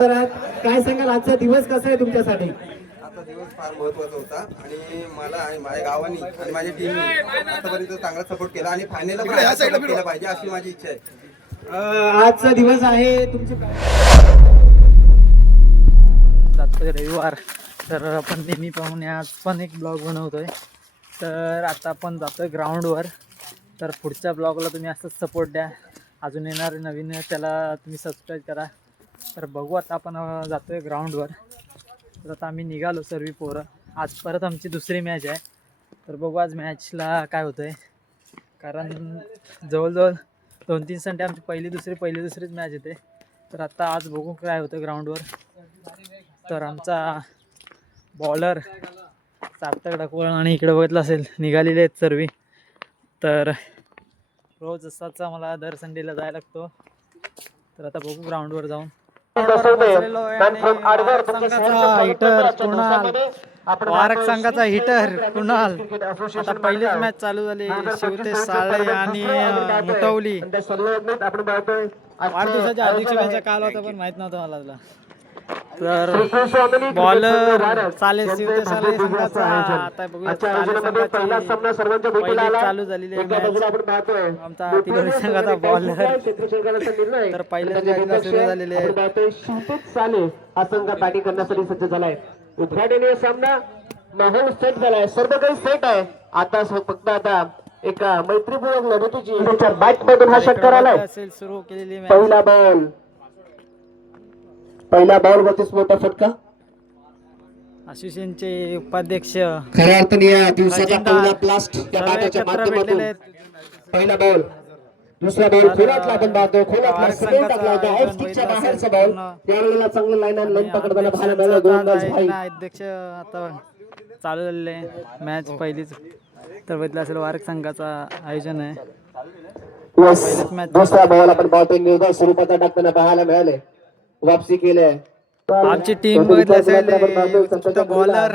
तर काय सांगाल? आजचा दिवस कसा आहे तुमच्यासाठी? आजचा दिवस फार महत्त्वाचा होता आणि मला आणि माझ्या गावानी आणि माझ्या टीमने आतापर्यंत चांगला सपोर्ट केला आणि support केला पाहिजे अशी माझी इच्छा आहे. आजचा दिवस आहे तुमची रविवार. तर आपण नेहमी पाहून आज पण एक ब्लॉग बनवतोय. तर आता आपण जातोय ग्राउंडवर तर पुढच्या ब्लॉगला तुम्ही असंच सपोर्ट द्या. अजून येणार नवीन त्याला तुम्ही सबस्क्राईब करा. तर बघू आता आपण जातो जातोय ग्राउंडवर तर आता आम्ही निघालो सर्वी पोरं. आज परत आमची दुसरी मॅच आहे. तर बघू आज मॅचला काय होतं आहे कारण जवळजवळ दोन तीन संडे आमची पहिली दुसरी पहिली दुसरीच मॅच येते. तर आता आज बघू काय होतं ग्राउंडवर तर आमचा बॉलर सार्थक डकवळ आणि इकडे बघितलं असेल निघालेले आहेत सर्वी. तर रोज असाचा मला दर संडेला जायला लागतो. तर आता बघू ग्राउंडवर जाऊन. वारक संघाचा हिटर कुणाल वारक संघाचा हिटर कुणाल आता पहिलीच मॅच चालू झाली शिवते साळे आणि अं, मुठवली वाढदिवसाच्या मॅच काल होता पण माहीत नव्हतं मला तुला तर बॉलर चालेल शिवते साले संघाचा आता बघूया चाले संघाची पहिली चालू झालेली आहे match. आमचा तिलोरी संघाचा बॉलर तर पहिल्याच मॅचला सुरू झालेले आहे साले हा संघ बॅटिंग करण्यासाठी सज्ज झालाय. उद्घाटनीय सामना माहोल सेट झालाय. सर्व काही सेट आहे. आता फक्त आता एका मैत्रीपूर्वक लढतीची बॅट मधून हा षटकार आलाय. पहिला बॉल पहिला बॉल वरतीच मोठा फटका? आशिषेंचे उपाध्यक्ष. खऱ्या अर्थाने या दिवसाचा पहिला ब्लास्ट या बॅटाच्या माध्यमातून पहिला बॉल दुसरा बॉल खोलातला आपण पाहतो. खोलातला सिमेंट टाकला होता. ऑफ स्टिकच्या बाहेरचा बॉल. त्यावेळेला चांगलं लाईन आणि लेन पकडताना पाहायला मिळालं. गोलंदाज भाई. अध्यक्ष आता चालू झालेले मॅच पहिलीच. तर बघितलं असेल वारक संघाचा आयोजन आहे. दुसरा बॉल आपण पाहतो निर्धार स्वरूपाचा टाकताना पाहायला मिळाले. वापसी केले आमची टीम असेल बॉलर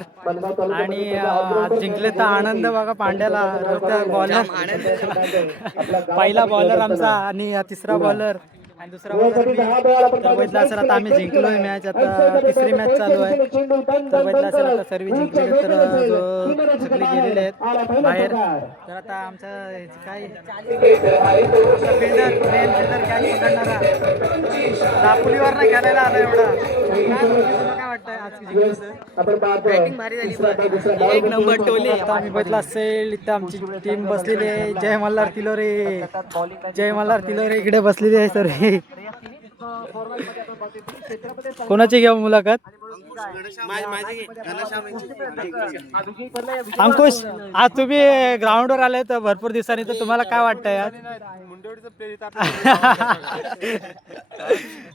आणि जिंकले तर आनंद बघा पांड्याला. बॉलर पहिला बॉलर आमचा आणि तिसरा बॉलर आणि दुसरा असेल आता आम्ही जिंकलोय मॅच. आता तिसरी मॅच चालू आहे. तर बघितलं असेल आता सर्व जिंकले तर सगळे गेलेले आहेत बाहेर. तर आता आमचा काय? फिल्डर मेन फिल्डर काय पकडणारा? दापोलीवर नाही खेळायला आला एवढा. काय वाटतंय आज जिंकलं आपण बॅटिंग भारी झाली एक नंबर टोली. आता आम्ही असेल इथं आमची टीम बसलेली आहे. जय मल्हार तिलोरे. जय मल्हार तिलोरे इकडे बसलेली आहे सर कोणाची घेऊ मुलाखत? अंकुश आज तुम्ही ग्राउंडवर आले तर भरपूर दिवसांनी तर तुम्हाला काय वाटतंय आज?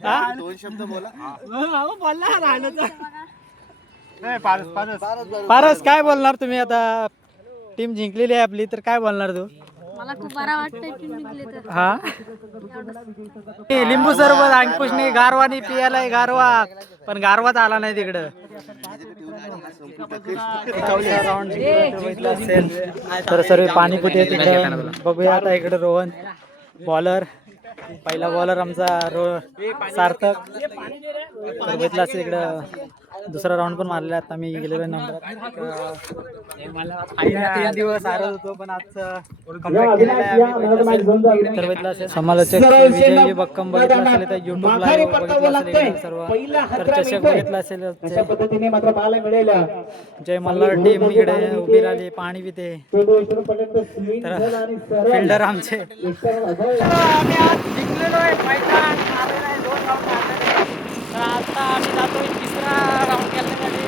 हा? हो, बोला राहण्याचं. पारस काय बोलणार तुम्ही? आता टीम जिंकलेली आहे आपली तर काय बोलणार तू? मला खूप बरा वाटतंय टीम जिंकली तर. हा? ए, लिंबू सरबत अंकुशने गारवानी पियालाय गारवा. पण गारवाच आला नाही तिकडं. तर सर्व पाणीपुटी आहे तिकडं बघूया आता इकडे रोहन बॉलर. पहिला बॉलर आमचा रो सार्थक. तर बघितलं असेल इकडं दुसरा राऊंड पण मारलेला आता मी गेलेलो नंबरात तीन दिवस हारत होतो पण असेल. तर बघितलं असेल समालोचक विजय बक्कम बघितलं असेल तर युट्यूबला सर्व तर चषक. बघितलं असेल अशा पद्धतीने मात्र पाहायला मिळेल. जय मल्हार टीम इकडे उभी राहिली पाणी पिते. तर फिल्डर आमचे आम्ही आज जिंकलेलो आहे मैदान मारलेलं आहे, दोन round मारलेले आहेत. तर आता आम्ही जातोय तिसरा राऊंड खेळण्यासाठी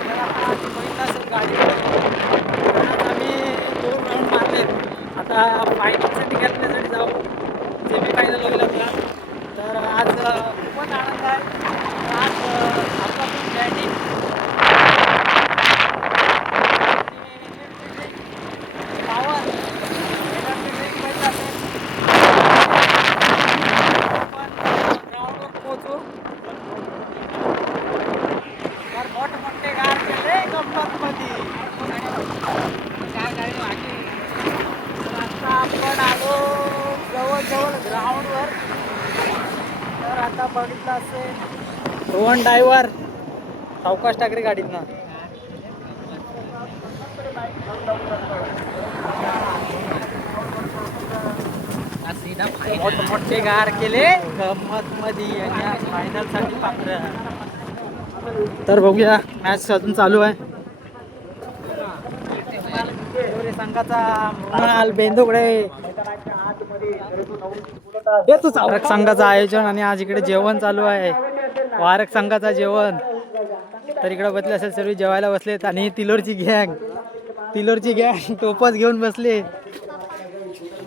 तर आता आज बघितलं असेल गाडी तर आज आम्ही दोन राऊंड मारले आता फायनलसाठी खेळण्यासाठी जाऊ सेमी फायनल होईल आपला तर आज अं, खूपच आनंद आहे तर आज अं, आपला बॅटिंग पॉवर रोहन ड्रायव्हर सावकाश टाकरे गाडीत ना मोठे गार केले गंमत मध्ये फायनलसाठी पात्र. तर बघूया मॅच अजून चालू आहे. संघाचा बेंदुकडे. संघाचं आयोजन आणि आज इकडे जेवण चालू आहे. वारक संघाचं जेवण. तर इकडं बसले असेल सर्व जेवायला बसलेत आणि तिलोरची गँग. तिलोरची गँग टोपच घेऊन बसले.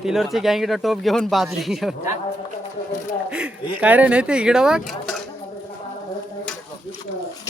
तिलोरची गँग इकडं टोप घेऊन बाजली काय रे नाही ते इकडं बघ.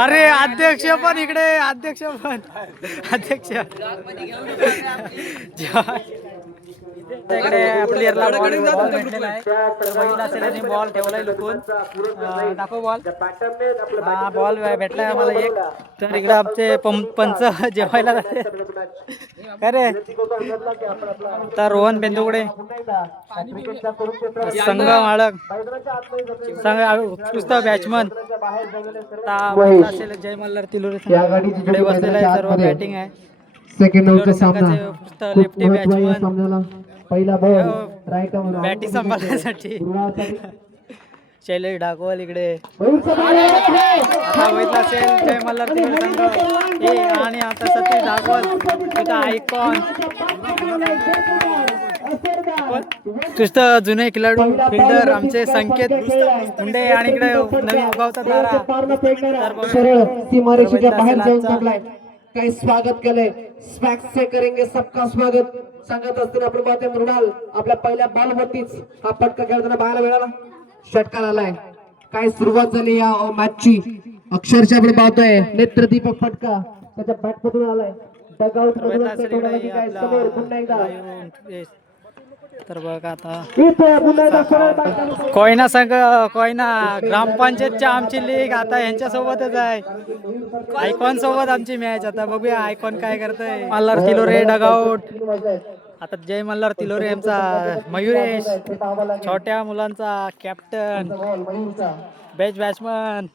अरे अध्यक्ष पण इकडे अध्यक्ष पण. अध्यक्ष. इकडे प्लेअरला बॉल भेटलेला आहे. बघितला असेल आणि बॉल ठेवलाय लुकून. दाखव बॉल हा बॉल भेटलाय आम्हाला एक. तर इकडे आमचे पंच जेवायला जाते अरे तर रोहन बेंदुगडे संघ मालक. संघ उत्कृष्ट बॅट्समन असेल जय मल्हार तिलोरी बसलेला आहे सर्व. बॅटिंग आहे. सेकंड ओव्हरचा सामना. खूप लेफ्टी महत्त्वाचा सामन्याला. पहिला बॉल राईट बॅटी सांभाळण्यासाठी. शैलेश डाकवाल इकडे. असेल जय मल्हार हे आणि आता सतीश डाकवाल तिथं आयकॉन. उत्कृष्ट जुने खेळाडू फिल्डर आमचे संकेत मुंडे आणि इकडे नवीन उगावतात काही स्वागत केलंय. स्वॅक्स से करेंगे सबका स्वागत. सांगत असतील आपण पाहते मृणाल आपल्या पहिल्या बॉलवरतीच हा फटका खेळताना पाहायला मिळाला? षटकार आलाय. काय सुरुवात झाली या मॅचची अक्षरशः आपण पाहतोय नेत्रदीपक फटका. त्याच्या बॅट मधून आलाय. डगआउट मधून काय समोर पुन्हा एकदा. तर बघ आता. इथे पुन्हा एकदा सरळ bat कोयना संघ कोयना ग्रामपंचायतच्या आमची लीग आता यांच्या सोबतच आहे. आयकॉन सोबत आमची मॅच आता बघूया आयकॉन काय करतोय. मल्हार तिलोरे डगआउट आता जय मल्हार तिलोरे यांचा मयुरेश. छोट्या मुलांचा captain best batsman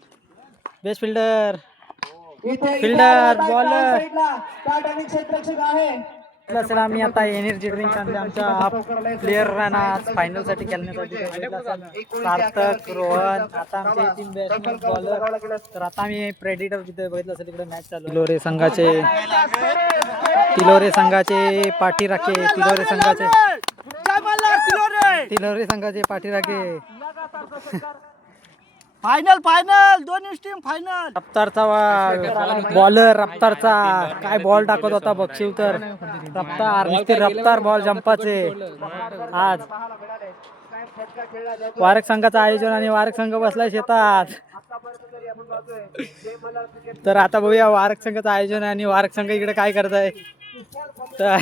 best fielder इथे फिल्डर बॉलर टाटानिक क्षेत्ररक्षक आहे. असेल आम्ही आता एनर्जी ड्रिंक आणले आमच्या प्लेअरांना फायनलसाठी खेळण्यासाठी सार्थक रोहन आता आमचे टीम बॅट्समॅन बॉलर तर आता आम्ही प्रेडिटर तिथे बघितलं असेल तिकडे मॅच चालू तिलोरे संघाचे तिलोरे संघाचे पाठी राखे तिलोरे संघाचे तिलोरे! संघाचे पाठी राखे फायनल फायनल दोन्ही टीम फायनल रफ्तारचा बॉलर रफ्तारचा काय बॉल टाकत होता बक्षीव तर रफ्तार नुसते रफ्तार बॉल जंपाचे. आज. वारक संघाचं आयोजन आणि वारक संघ बसलाय शेतात. तर आता बघूया वारक संघाचं आयोजन आणि वारक संघ इकडे काय करत आहे तर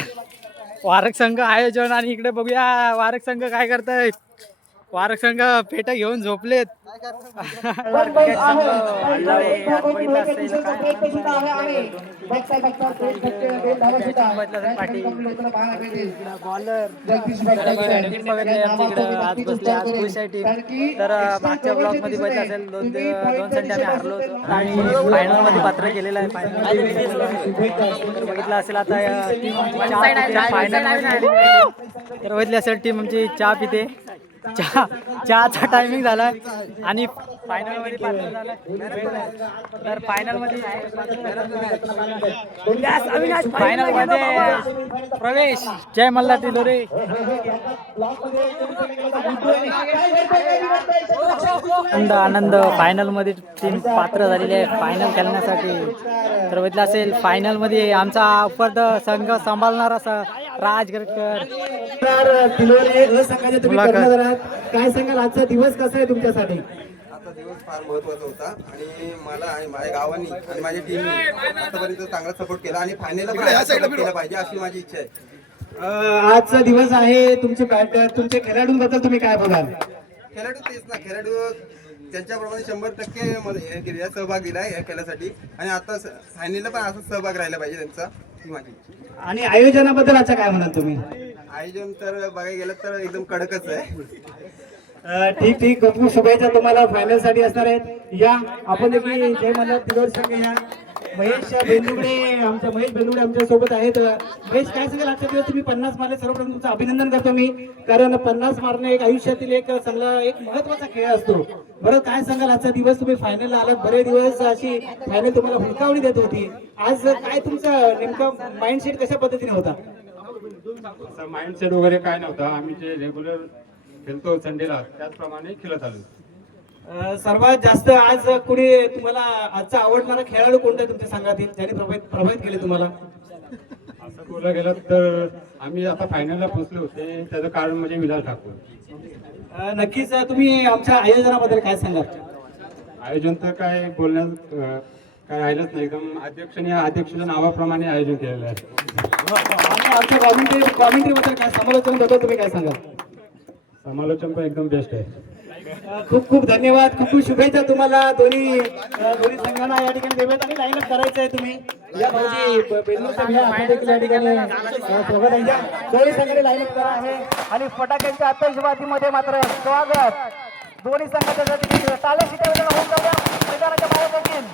वारक संघ आयोजन आणि इकडे बघूया वारक संघ काय करताय वारक संघ पेटा घेऊन झोपलेत. तर मागच्या ब्लॉगमध्ये बघितलं असेल दोन दोन संडे आम्ही हारलो होतो आणि फायनलमध्ये. पात्र केलेलं आहे फायनल बघितलं असेल आता फायनल तर बघितली असेल टीम आमची चहा पिते चहा चहाचा टायमिंग झालाय. आणि फायनलमध्ये पात्र तर फायनलमध्ये फायनलमध्ये प्रवेश. जय मल्हार तिलोरे. आनंद आनंद फायनलमध्ये टीम पात्र झालेली आहे. फायनल खेळण्यासाठी. तर बघितलं असेल फायनलमध्ये आमचा उपद संघ सांभाळणार असा राज आहात. काय सांगाल? आजचा दिवस कसा आहे तुमच्यासाठी? आता दिवस फार महत्त्वाचा होता. आणि मला आणि माझ्या गावानी आणि माझ्या टीमने आतापर्यंत चांगला सपोर्ट केला आणि फायनलला असं केला पाहिजे अशी माझी इच्छा आहे. आजचा दिवस आहे तुमचे बॅट तुमच्या खेळाडूंबद्दल तुम्ही काय बघाल? खेळाडू तेच ना खेळाडू त्यांच्याप्रमाणे शंभर टक्के हे सहभाग दिलाय या खेळासाठी. आणि आता फायनलला पण असाच सहभाग राहिला पाहिजे त्यांचा ही माझी. आणि आयोजनाबद्दल आता काय म्हणाल तुम्ही? आयोजन तर बघायला गेलं तर एकदम कडकच आहे. ठीक ठीक. खूप शुभेच्छा तुम्हाला. फायनलसाठी असणार आहेत. या आपण देखील जय मला तिरोड संघ या महेश बेंदुगडे आमच्या महेश बेंदुगडे आमच्यासोबत आहेत. महेश काय सांगाल? आजच्या दिवस तुम्ही पन्नास मारले. सर्वप्रथम तुमचं अभिनंदन करतो मी. कारण पन्नास मारणे एक आयुष्यातील एक चांगला एक महत्त्वाचा खेळ असतो. बरं काय सांगाल? आजचा दिवस तुम्ही फायनलला आलात. बरे दिवस अशी फायनल तुम्हाला हुलकावणी देत होती. आज काय तुमचं नेमकं माइंडसेट कशा पद्धतीने होता? माइंडसेट वगैरे काय नव्हता. आम्ही जे रेग्युलर खेळतो संडेला. त्याचप्रमाणे खेळत आलो. सर्वात जास्त आज कुणी तुम्हाला आजचा आवडणारा खेळाडू कोणता तुमच्या संघातील ज्याने प्रभावित प्रभावित केले तुम्हाला? असं बोलायला गेलं तर आम्ही आता फायनलला पोहोचलो. होते त्याचं कारण म्हणजे विलास ठाकूर. नक्कीच तुम्ही आमच्या आयोजनाबद्दल काय सांगाल? आयोजन तर काय बोलण्यात काय राहिलंच नाही. एकदम अध्यक्षाने अध्यक्षाच्या नावाप्रमाणे आयोजन केलेलं आहे. आमच्या कॉमेंट्री कॉमेंट्री बद्दल काय समालोचनबद्दल तुम्ही काय सांगाल? समालोचन पण एकदम बेस्ट आहे. खूप खूप धन्यवाद. खूप खूप शुभेच्छा तुम्हाला. दोन्ही दोन्ही संघांना या ठिकाणी देवेत आणि लाईन करायचं आहे तुम्ही. या भाऊजी ब- बेंगलोरच्या भैया आपण देखील या ठिकाणी स्वागत आहे. दोन्ही संघाने लाईन करा आहे. आणि फटाक्यांच्या आतषबाजीमध्ये मात्र स्वागत. दोन्ही संघाच्या ताले शिकवलेला होऊन जाऊया. मैदानाच्या बाहेर देखील.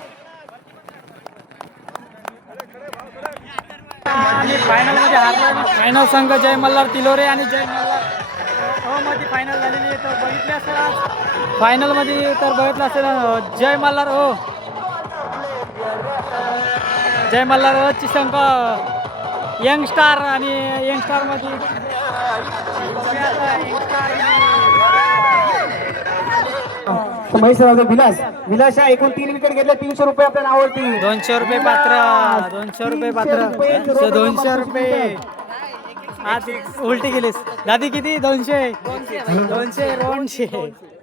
आणि फायनलमध्ये हारला फायनल संघ जय मल्हार तिलोरे आणि जय मल्हार मध्ये फायनल झालेली आहे तर बघितले असेल आज. फायनलमध्ये तर बघितलं असेल जय मल्हार ओ जय मल्हार अ ची संघ यंगस्टार आणि यंगस्टारमध्ये. महेश रावचे विलास. विलास या एकूण तीन विकेट घेतले तीनशे रुपये आपल्या नावावरती. दोनशे रुपये पात्र दोनशे रुपये पात्र. दोनशे रुपये. आज उलटी गेलीस दादी किती? दोनशे. दोनशे दोनशे.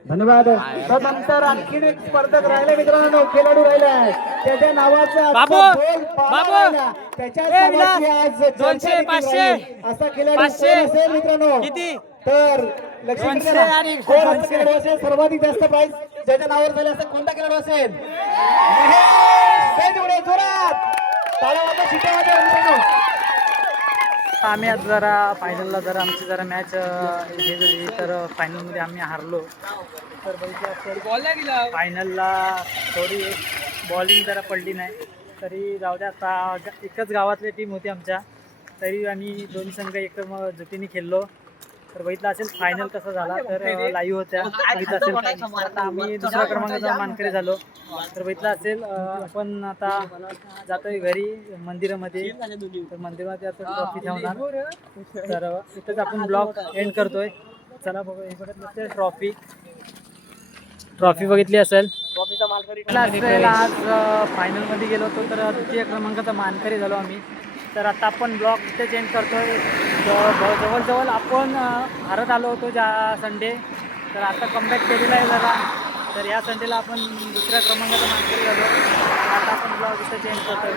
धन्यवाद. त्यानंतर आणखीन एक स्पर्धक राहिले मित्रांनो खेळाडू राहिले त्याच्या नावाचा बाबू, बाबू. चर्चा दोनशे, पाचशे. असा खेळाडू असेल मित्रांनो? किती? तर लक्ष्मी सर्वाधिक जास्त प्राइस ज्याच्या नावावर झाले असं कोणता खेळाडू असेल? जोरात! वाजवा मित्रांनो. आम्ही आता जरा फायनलला जरा आमची जरा मॅच हे झाली तर फायनलमध्ये आम्ही हारलो. तर बघितलं फायनलला थोडी बॉलिंग जरा पडली नाही. तरी जाऊ द्या आता एकच गावातली टीम होती आमच्या. तरी आम्ही दोन संघ एक जुटीने खेळलो. तर बघितलं असेल फायनल कसा झाला तर लाईव्ह होत्या बघितलं असेल. आता आम्ही दुसऱ्या क्रमांकाचा मानकरी झालो. तर बघितलं असेल आपण आता जातोय घरी मंदिरामध्ये. तर मंदिरामध्ये आता ट्रॉफी ठेवणार. तर इथंच आपण ब्लॉग एंड करतोय. चला बघू हे ट्रॉफी ट्रॉफी बघितली असेल. असेल आज फायनलमध्ये गेलो होतो तर द्वितीय क्रमांकाचा मानकरी झालो आम्ही. तर आता आपण ब्लॉग इथे चेंज करतोय. ज- जवळजवळ आपण भारत आलो होतो ज्या संडे तर आता कमबॅक केलेला आहे जरा. तर या संडेला आपण दुसऱ्या क्रमांकाचा मानकरी झालो आता आपण ब्लॉग इथे चेंज करतोय.